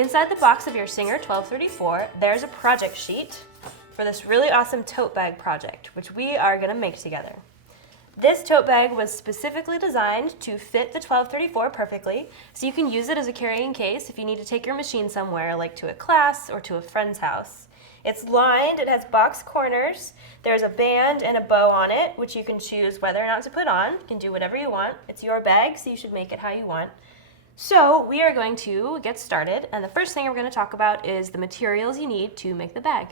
Inside the box of your Singer 1234, there's a project sheet for this really awesome tote bag project, which we are going to make together. This tote bag was specifically designed to fit the 1234 perfectly, so you can use it as a carrying case if you need to take your machine somewhere, like to a class or to a friend's house. It's lined, it has box corners, there's a band and a bow on it, which you can choose whether or not to put on. You can do whatever you want. It's your bag, so you should make it how you want. So we are going to get started, and the first thing we're going to talk about is the materials you need to make the bag.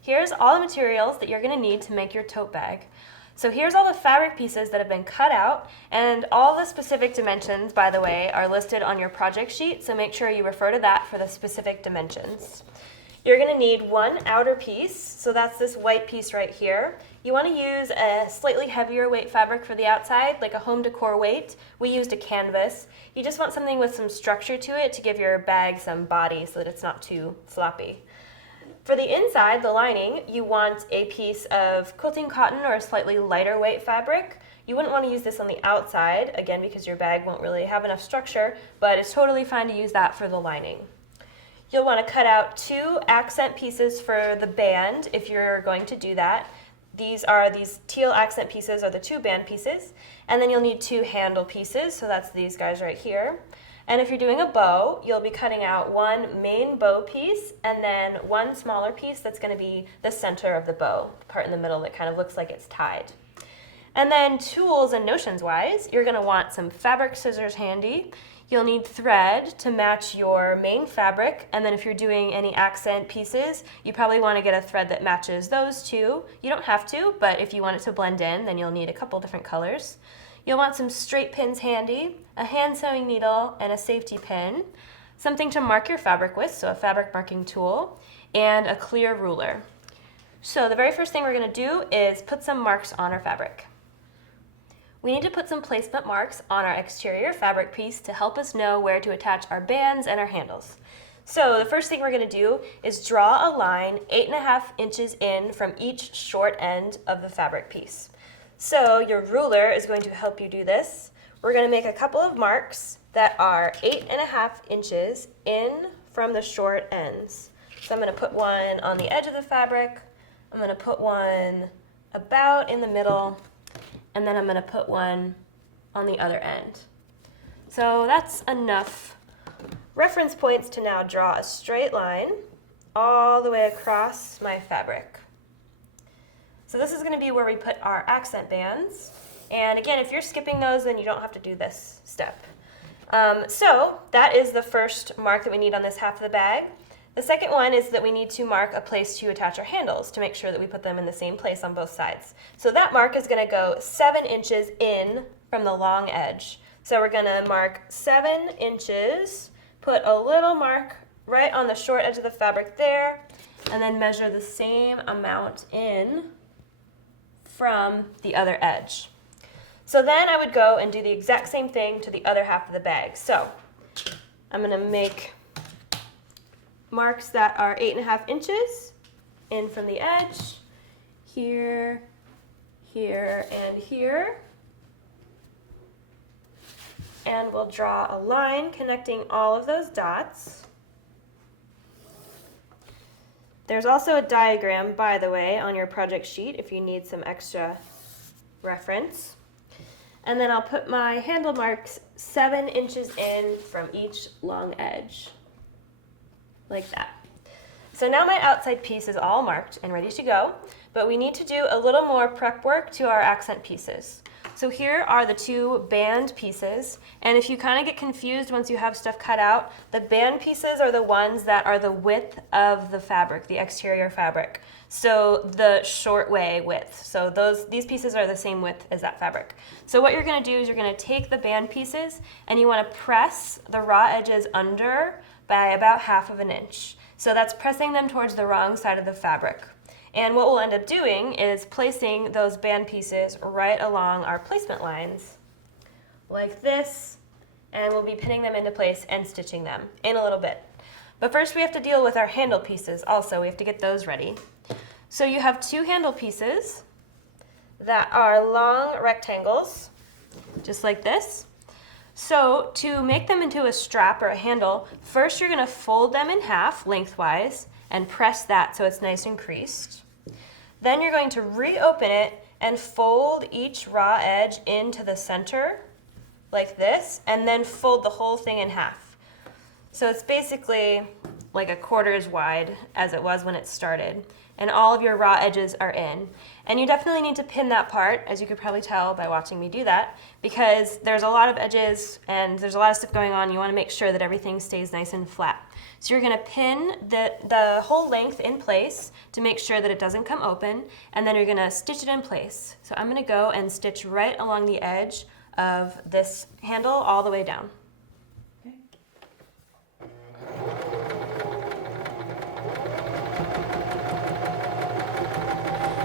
Here's all the materials that you're going to need to make your tote bag. So here's all the fabric pieces that have been cut out, and all the specific dimensions, by the way, are listed on your project sheet, so make sure you refer to that for the specific dimensions. You're going to need one outer piece, so that's this white piece right here. You want to use a slightly heavier weight fabric for the outside, like a home decor weight. We used a canvas. You just want something with some structure to it to give your bag some body so that it's not too floppy. For the inside, the lining, you want a piece of quilting cotton or a slightly lighter weight fabric. You wouldn't want to use this on the outside, again, because your bag won't really have enough structure, but it's totally fine to use that for the lining. You'll want to cut out 2 accent pieces for the band if you're going to do that. These teal accent pieces are the 2 band pieces, and then you'll need 2 handle pieces, so that's these guys right here. And if you're doing a bow, you'll be cutting out 1 main bow piece and then 1 smaller piece that's going to be the center of the bow, the part in the middle that kind of looks like it's tied. And then tools and notions wise, you're going to want some fabric scissors handy. You'll need thread to match your main fabric, and then if you're doing any accent pieces, you probably want to get a thread that matches those 2. You don't have to, but if you want it to blend in, then you'll need a couple different colors. You'll want some straight pins handy, a hand sewing needle, and a safety pin, something to mark your fabric with, so a fabric marking tool, and a clear ruler. So the very first thing we're going to do is put some marks on our fabric. We need to put some placement marks on our exterior fabric piece to help us know where to attach our bands and our handles. So the first thing we're going to do is draw a line 8.5 inches in from each short end of the fabric piece. So your ruler is going to help you do this. We're going to make a couple of marks that are 8.5 inches in from the short ends. So I'm going to put one on the edge of the fabric, I'm going to put one about in the middle, and then I'm going to put one on the other end. So that's enough reference points to now draw a straight line all the way across my fabric. So this is going to be where we put our accent bands. And again, if you're skipping those, then you don't have to do this step. So that is the first mark that we need on this half of the bag. The second one is that we need to mark a place to attach our handles to make sure that we put them in the same place on both sides. So that mark is going to go 7 inches in from the long edge. So we're going to mark 7 inches, put a little mark right on the short edge of the fabric there, and then measure the same amount in from the other edge. So then I would go and do the exact same thing to the other half of the bag. So I'm going to make marks that are 8.5 inches in from the edge, here, here, and here. And we'll draw a line connecting all of those dots. There's also a diagram, by the way, on your project sheet if you need some extra reference. And then I'll put my handle marks 7 inches in from each long edge, like that. So now my outside piece is all marked and ready to go, but we need to do a little more prep work to our accent pieces. So here are the 2 band pieces, and if you kind of get confused once you have stuff cut out, the band pieces are the ones that are the width of the fabric, the exterior fabric. So the short way width. So these pieces are the same width as that fabric. So what you're going to do is you're going to take the band pieces and you want to press the raw edges under by about 1/2 inch. So that's pressing them towards the wrong side of the fabric. And what we'll end up doing is placing those band pieces right along our placement lines, like this, and we'll be pinning them into place and stitching them in a little bit. But first we have to deal with our handle pieces also. We have to get those ready. So you have 2 handle pieces that are long rectangles, just like this. So to make them into a strap or a handle, first you're going to fold them in half lengthwise and press that so it's nice and creased. Then you're going to reopen it and fold each raw edge into the center like this, and then fold the whole thing in half. So it's basically like a quarter as wide as it was when it started, and all of your raw edges are in. And you definitely need to pin that part, as you could probably tell by watching me do that, because there's a lot of edges and there's a lot of stuff going on. You want to make sure that everything stays nice and flat. So you're going to pin the whole length in place to make sure that it doesn't come open, and then you're going to stitch it in place. So I'm going to go and stitch right along the edge of this handle all the way down.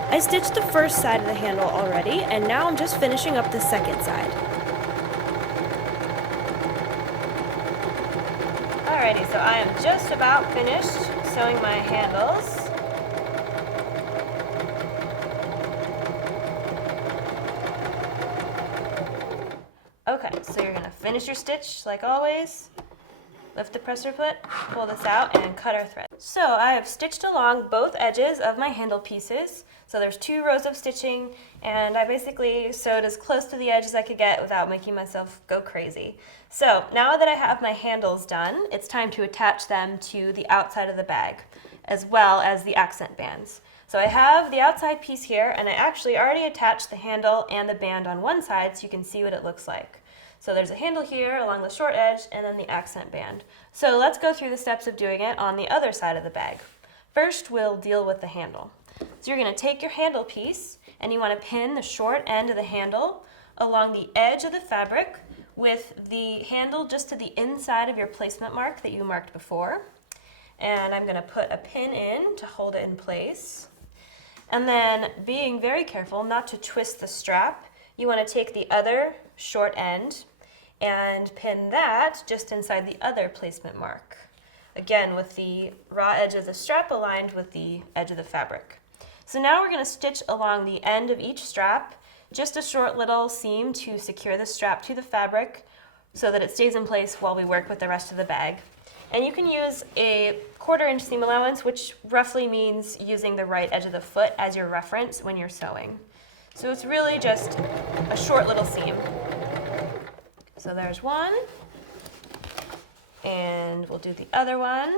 I stitched the first side of the handle already, and now I'm just finishing up the second side. Alrighty, so I am just about finished sewing my handles. Okay, so you're gonna finish your stitch like always. Lift the presser foot, pull this out, and cut our thread. So I have stitched along both edges of my handle pieces. So there's 2 rows of stitching, and I basically sewed as close to the edge as I could get without making myself go crazy. So now that I have my handles done, it's time to attach them to the outside of the bag, as well as the accent bands. So I have the outside piece here, and I actually already attached the handle and the band on one side so you can see what it looks like. So there's a handle here along the short edge, and then the accent band. So let's go through the steps of doing it on the other side of the bag. First, we'll deal with the handle. So you're going to take your handle piece, and you want to pin the short end of the handle along the edge of the fabric with the handle just to the inside of your placement mark that you marked before. And I'm going to put a pin in to hold it in place. And then, being very careful not to twist the strap, you want to take the other short end and pin that just inside the other placement mark. Again, with the raw edge of the strap aligned with the edge of the fabric. So now we're going to stitch along the end of each strap, just a short little seam to secure the strap to the fabric so that it stays in place while we work with the rest of the bag. And you can use a 1/4 inch seam allowance, which roughly means using the right edge of the foot as your reference when you're sewing. So it's really just a short little seam. So there's one, and we'll do the other one.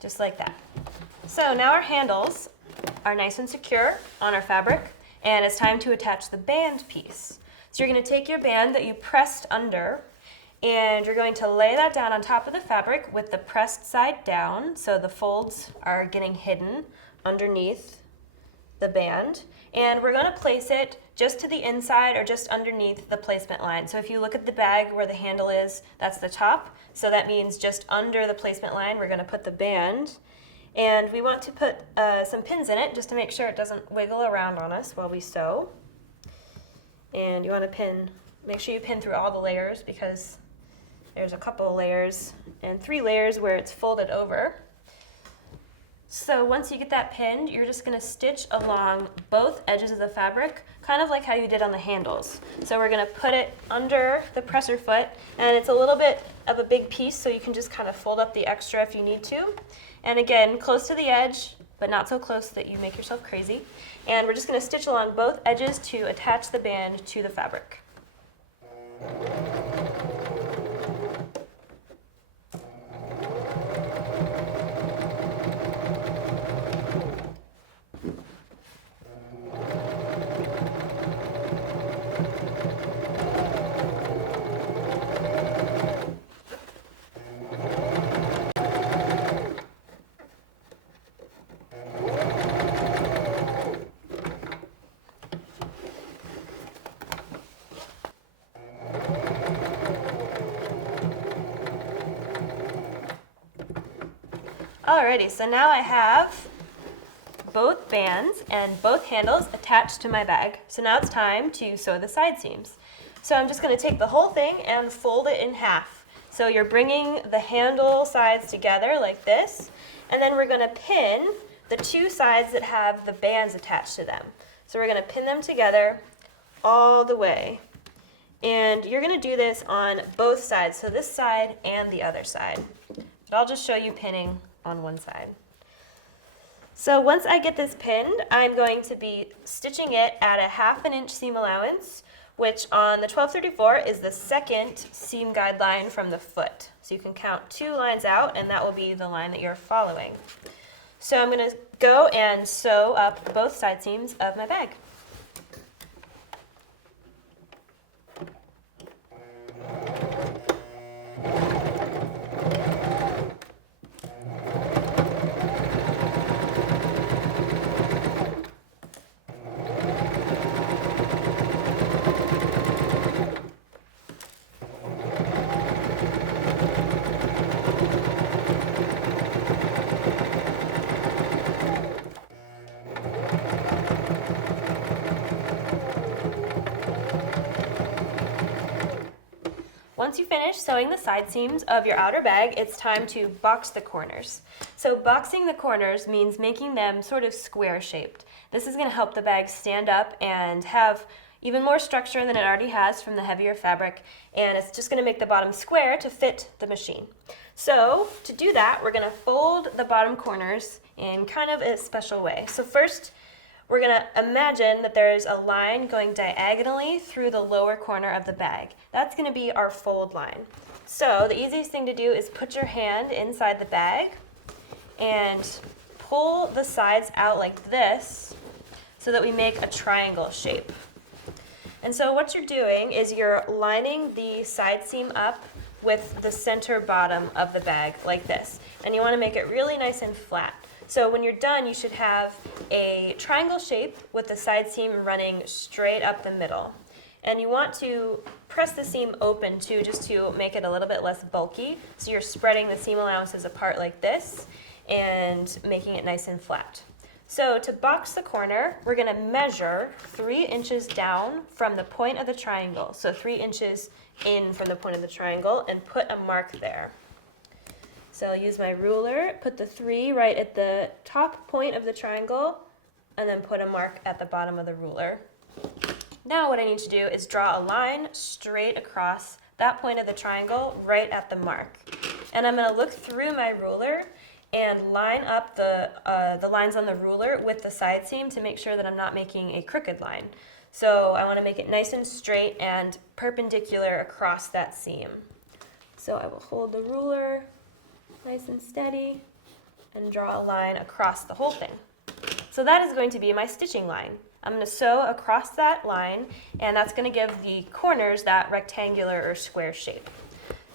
Just like that. So now our handles are nice and secure on our fabric, and it's time to attach the band piece. So you're going to take your band that you pressed under, and you're going to lay that down on top of the fabric with the pressed side down, so the folds are getting hidden underneath the band. And we're going to place it just to the inside or just underneath the placement line. So if you look at the bag where the handle is, that's the top. So that means just under the placement line, we're going to put the band. And we want to put some pins in it just to make sure it doesn't wiggle around on us while we sew. And you want to make sure you pin through all the layers, because there's a couple of layers and 3 layers where it's folded over. So once you get that pinned, you're just going to stitch along both edges of the fabric, kind of like how you did on the handles. So we're going to put it under the presser foot, and it's a little bit of a big piece, so you can just kind of fold up the extra if you need to. And again, close to the edge, but not so close that you make yourself crazy. And we're just going to stitch along both edges to attach the band to the fabric. Alrighty, so now I have both bands and both handles attached to my bag. So now it's time to sew the side seams. So I'm just going to take the whole thing and fold it in half. So you're bringing the handle sides together like this, and then we're going to pin the 2 sides that have the bands attached to them. So we're going to pin them together all the way. And you're going to do this on both sides, so this side and the other side. But I'll just show you pinning on one side. So once I get this pinned, I'm going to be stitching it at a 1/2 inch seam allowance, which on the 1234 is the second seam guideline from the foot. So you can count 2 lines out, and that will be the line that you're following. So I'm going to go and sew up both side seams of my bag. Once you finish sewing the side seams of your outer bag, it's time to box the corners. So boxing the corners means making them sort of square shaped. This is going to help the bag stand up and have even more structure than it already has from the heavier fabric, and it's just going to make the bottom square to fit the machine. So to do that, we're going to fold the bottom corners in kind of a special way. So first, we're going to imagine that there's a line going diagonally through the lower corner of the bag. That's going to be our fold line. So the easiest thing to do is put your hand inside the bag and pull the sides out like this so that we make a triangle shape. And so what you're doing is you're lining the side seam up with the center bottom of the bag like this. And you want to make it really nice and flat. So when you're done, you should have a triangle shape with the side seam running straight up the middle. And you want to press the seam open too, just to make it a little bit less bulky. So you're spreading the seam allowances apart like this and making it nice and flat. So to box the corner, we're going to measure 3 inches down from the point of the triangle. So 3 inches in from the point of the triangle, and put a mark there. So I'll use my ruler, put the 3 right at the top point of the triangle, and then put a mark at the bottom of the ruler. Now what I need to do is draw a line straight across that point of the triangle right at the mark. And I'm going to look through my ruler and line up the lines on the ruler with the side seam to make sure that I'm not making a crooked line. So I want to make it nice and straight and perpendicular across that seam. So I will hold the ruler nice and steady and draw a line across the whole thing. So that is going to be my stitching line. I'm going to sew across that line, and that's going to give the corners that rectangular or square shape.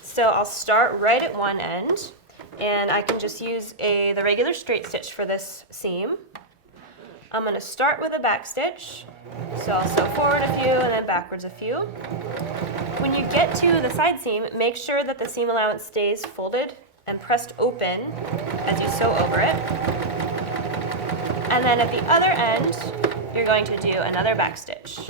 So I'll start right at one end, and I can just use the regular straight stitch for this seam. I'm going to start with a back stitch, so I'll sew forward a few and then backwards a few. When you get to the side seam, make sure that the seam allowance stays folded and pressed open as you sew over it. And then at the other end, you're going to do another back stitch.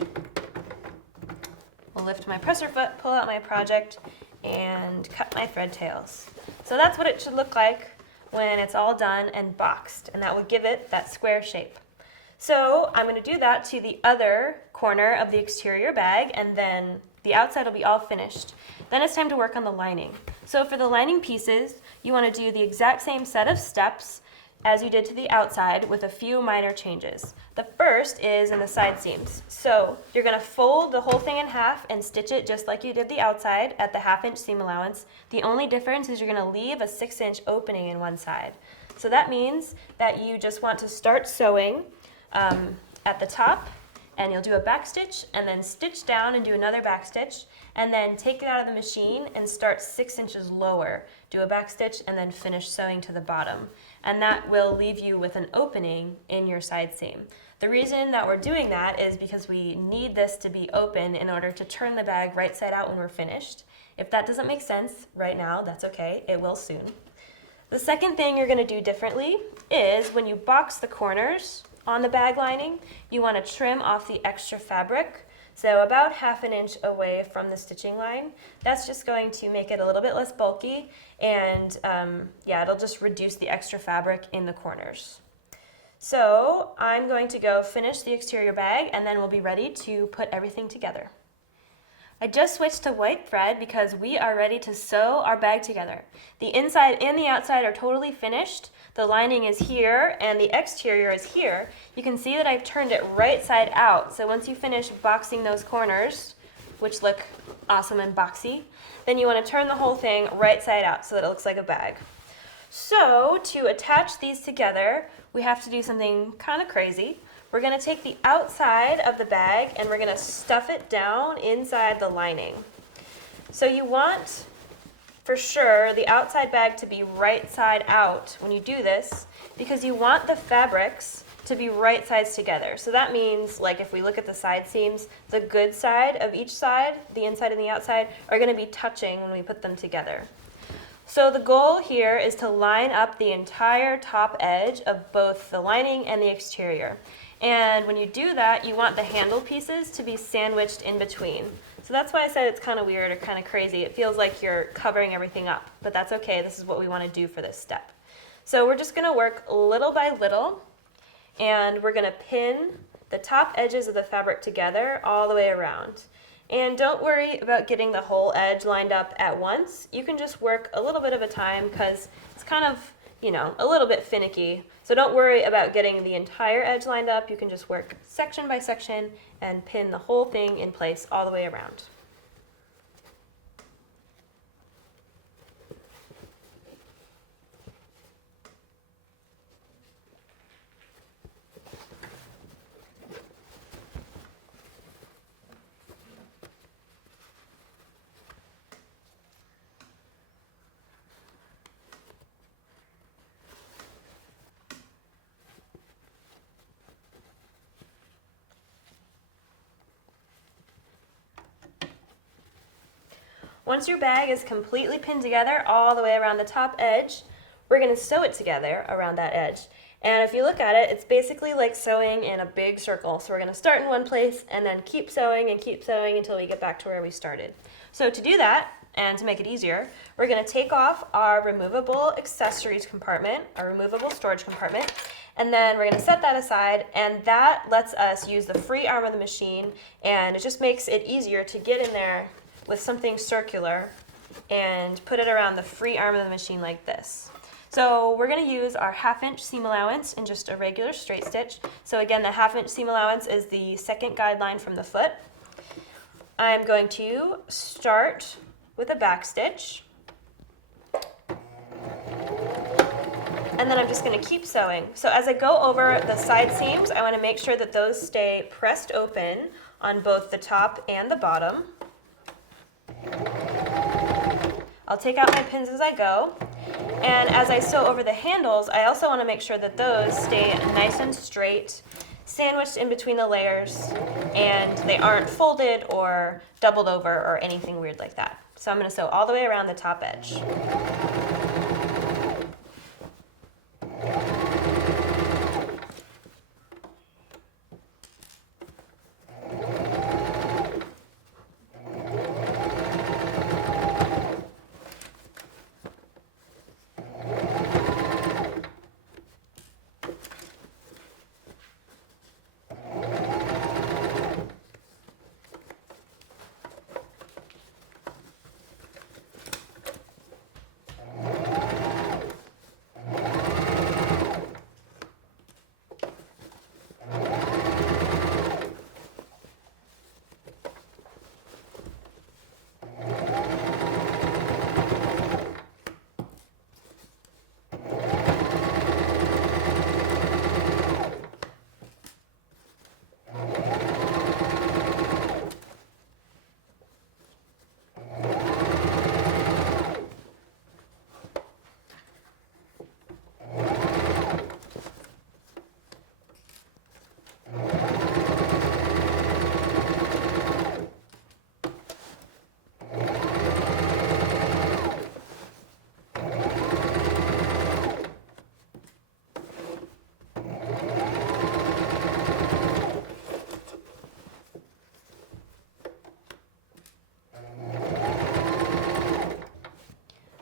I'll lift my presser foot, pull out my project, and cut my thread tails. So that's what it should look like when it's all done and boxed, and that would give it that square shape. So I'm going to do that to the other corner of the exterior bag, and then the outside will be all finished. Then it's time to work on the lining. So for the lining pieces, you want to do the exact same set of steps as you did to the outside with a few minor changes. The first is in the side seams. So you're going to fold the whole thing in half and stitch it just like you did the outside at the 1/2 inch seam allowance. The only difference is you're going to leave a 6 inch opening in one side. So that means that you just want to start sewing at the top, and you'll do a back stitch and then stitch down and do another back stitch, and then take it out of the machine and start 6 inches lower, do a back stitch, and then finish sewing to the bottom. And that will leave you with an opening in your side seam. The reason that we're doing that is because we need this to be open in order to turn the bag right side out when we're finished. If that doesn't make sense right now, that's okay, it will soon. The second thing you're going to do differently is when you box the corners on the bag lining, you want to trim off the extra fabric, so about 1/2 inch away from the stitching line. That's just going to make it a little bit less bulky, and yeah, it'll just reduce the extra fabric in the corners. So I'm going to go finish the exterior bag and then we'll be ready to put everything together. I just switched to white thread because we are ready to sew our bag together. The inside and the outside are totally finished. The lining is here and the exterior is here. You can see that I've turned it right side out. So once you finish boxing those corners, which look awesome and boxy, then you want to turn the whole thing right side out so that it looks like a bag. So to attach these together, we have to do something kind of crazy. We're going to take the outside of the bag and we're going to stuff it down inside the lining. So you want, for sure, the outside bag to be right side out when you do this because you want the fabrics to be right sides together. So that means, like if we look at the side seams, the good side of each side, the inside and the outside, are going to be touching when we put them together. So the goal here is to line up the entire top edge of both the lining and the exterior. And when you do that, you want the handle pieces to be sandwiched in between. So that's why I said it's kind of weird or kind of crazy. It feels like you're covering everything up, but that's okay. This is what we want to do for this step. So we're just going to work little by little, and we're going to pin the top edges of the fabric together all the way around. And don't worry about getting the whole edge lined up at once. You can just work a little bit at a time because it's kind of, a little bit finicky. So don't worry about getting the entire edge lined up. You can just work section by section and pin the whole thing in place all the way around. Once your bag is completely pinned together all the way around the top edge, we're going to sew it together around that edge. And if you look at it, it's basically like sewing in a big circle. So we're going to start in one place and then keep sewing until we get back to where we started. So to do that, and to make it easier, we're going to take off our removable accessories compartment, our removable storage compartment, and then we're going to set that aside, and that lets us use the free arm of the machine, and it just makes it easier to get in there with something circular and put it around the free arm of the machine like this. So we're going to use our 1/2 inch seam allowance in just a regular straight stitch. So again, the 1/2 inch seam allowance is the second guideline from the foot. I'm going to start with a back stitch, and then I'm just going to keep sewing. So as I go over the side seams, I want to make sure that those stay pressed open on both the top and the bottom. I'll take out my pins as I go, and as I sew over the handles, I also want to make sure that those stay nice and straight, sandwiched in between the layers, and they aren't folded or doubled over or anything weird like that. So I'm going to sew all the way around the top edge.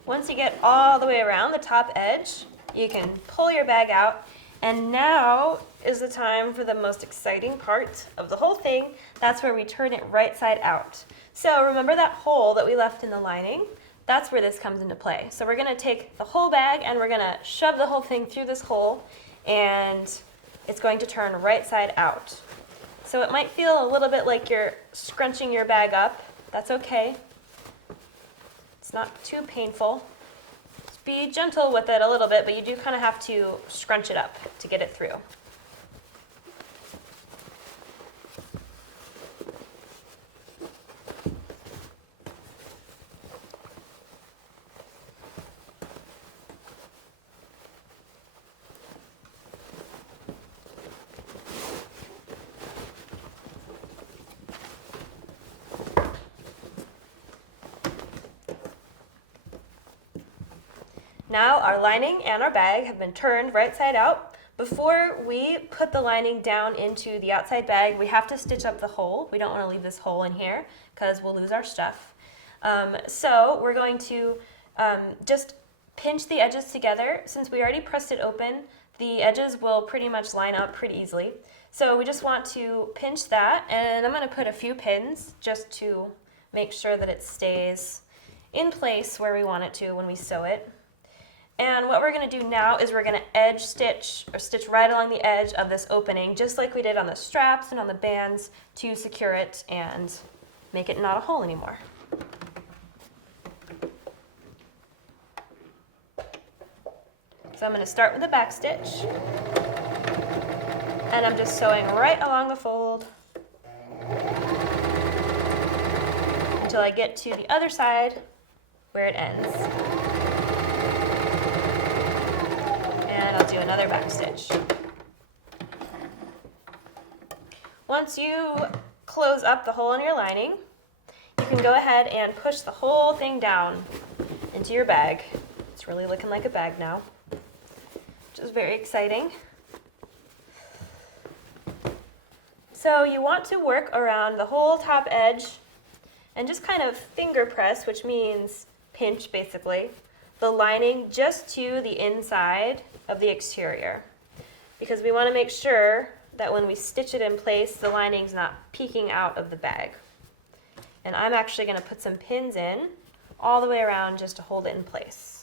Once you get all the way around the top edge, you can pull your bag out And now is the time for the most exciting part of the whole thing. That's where we turn it right side out. So remember that hole that we left in the lining? That's where this comes into play. So we're gonna take the whole bag and we're gonna shove the whole thing through this hole, and it's going to turn right side out. So it might feel a little bit like you're scrunching your bag up. That's okay. It's not too painful. Just be gentle with it a little bit, but you do kind of have to scrunch it up to get it through. Now our lining and our bag have been turned right side out. Before we put the lining down into the outside bag, we have to stitch up the hole. We don't want to leave this hole in here because we'll lose our stuff. So we're going to just pinch the edges together. Since we already pressed it open, the edges will pretty much line up pretty easily. So we just want to pinch that, and I'm going to put a few pins just to make sure that it stays in place where we want it to when we sew it. And what we're going to do now is we're going to edge stitch, or stitch right along the edge of this opening, just like we did on the straps and on the bands, to secure it and make it not a hole anymore. So I'm going to start with the back stitch, and I'm just sewing right along the fold until I get to the other side where it ends. And I'll do another back stitch. Once you close up the hole in your lining, you can go ahead and push the whole thing down into your bag. It's really looking like a bag now, which is very exciting. So you want to work around the whole top edge and just kind of finger press, which means pinch basically, the lining just to the inside of the exterior, because we want to make sure that when we stitch it in place, the lining's not peeking out of the bag. And I'm actually going to put some pins in all the way around just to hold it in place.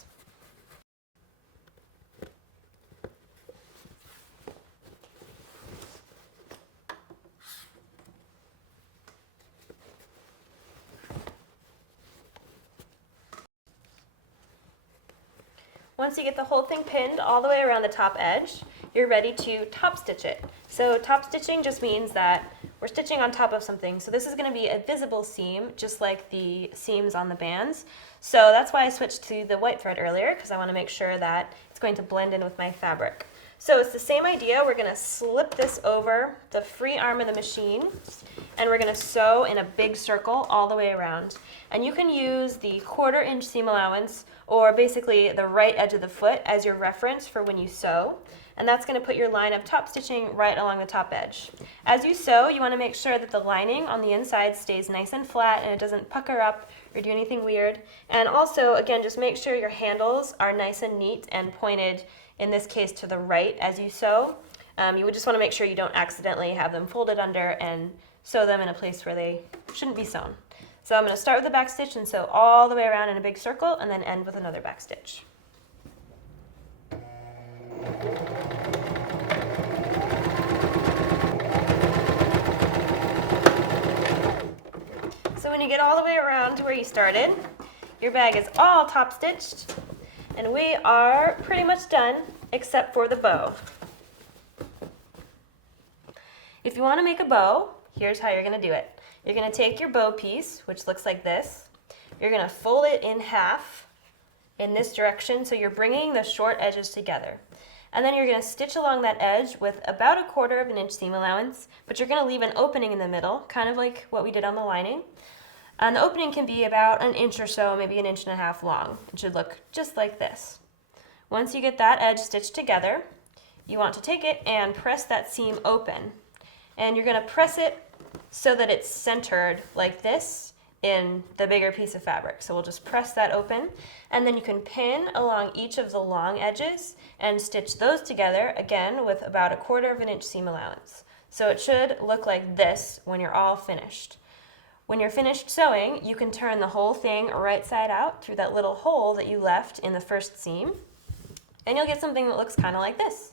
Once you get the whole thing pinned all the way around the top edge, you're ready to top stitch it. So top stitching just means that we're stitching on top of something. So this is going to be a visible seam, just like the seams on the bands. So that's why I switched to the white thread earlier, because I want to make sure that it's going to blend in with my fabric. So it's the same idea. We're going to slip this over the free arm of the machine, and we're going to sew in a big circle all the way around. And you can use the 1/4 inch seam allowance, or basically the right edge of the foot, as your reference for when you sew. And that's going to put your line of top stitching right along the top edge. As you sew, you want to make sure that the lining on the inside stays nice and flat and it doesn't pucker up or do anything weird. And also, again, just make sure your handles are nice and neat and pointed, in this case, to the right as you sew. You would just want to make sure you don't accidentally have them folded under and sew them in a place where they shouldn't be sewn. So I'm going to start with the back stitch and sew all the way around in a big circle, and then end with another back stitch. So when you get all the way around to where you started, your bag is all top stitched, and we are pretty much done except for the bow. If you want to make a bow, here's how you're going to do it. You're going to take your bow piece, which looks like this. You're going to fold it in half in this direction, so you're bringing the short edges together. And then you're going to stitch along that edge with about 1/4 inch seam allowance, but you're going to leave an opening in the middle, kind of like what we did on the lining. And the opening can be about 1 inch or so, maybe 1.5 inches long. It should look just like this. Once you get that edge stitched together, you want to take it and press that seam open. And you're going to press it so that it's centered like this in the bigger piece of fabric. So we'll just press that open, and then you can pin along each of the long edges and stitch those together, again, with about 1/4 inch seam allowance. So it should look like this when you're all finished. When you're finished sewing, you can turn the whole thing right side out through that little hole that you left in the first seam, and you'll get something that looks kind of like this.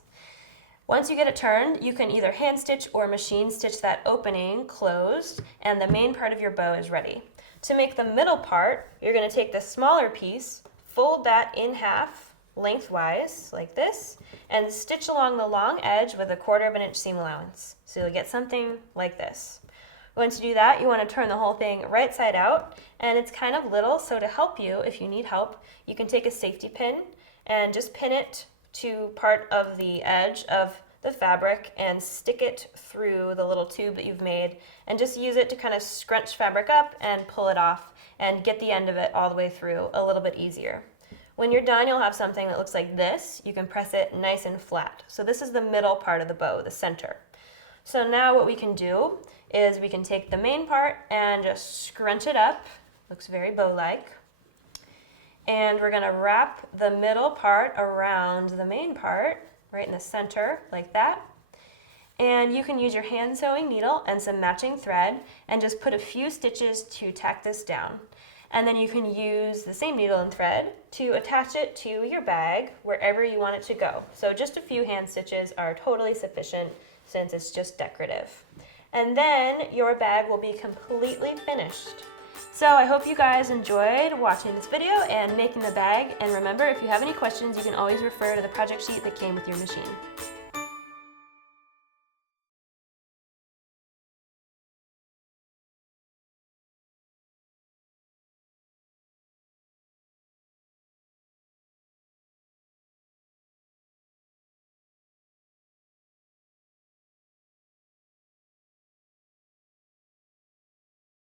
Once you get it turned, you can either hand stitch or machine stitch that opening closed, and the main part of your bow is ready. To make the middle part, you're going to take the smaller piece, fold that in half lengthwise like this, and stitch along the long edge with 1/4 inch seam allowance. So you'll get something like this. Once you do that, you want to turn the whole thing right side out, and it's kind of little, so to help you, if you need help, you can take a safety pin and just pin it to part of the edge of the fabric and stick it through the little tube that you've made, and just use it to kind of scrunch fabric up and pull it off and get the end of it all the way through a little bit easier. When you're done, you'll have something that looks like this. You can press it nice and flat. So this is the middle part of the bow, the center. So now what we can do is we can take the main part and just scrunch it up. Looks very bow-like. And we're going to wrap the middle part around the main part, right in the center, like that. And you can use your hand sewing needle and some matching thread and just put a few stitches to tack this down. And then you can use the same needle and thread to attach it to your bag wherever you want it to go. So just a few hand stitches are totally sufficient since it's just decorative. And then your bag will be completely finished. So I hope you guys enjoyed watching this video and making the bag. And remember, if you have any questions, you can always refer to the project sheet that came with your machine.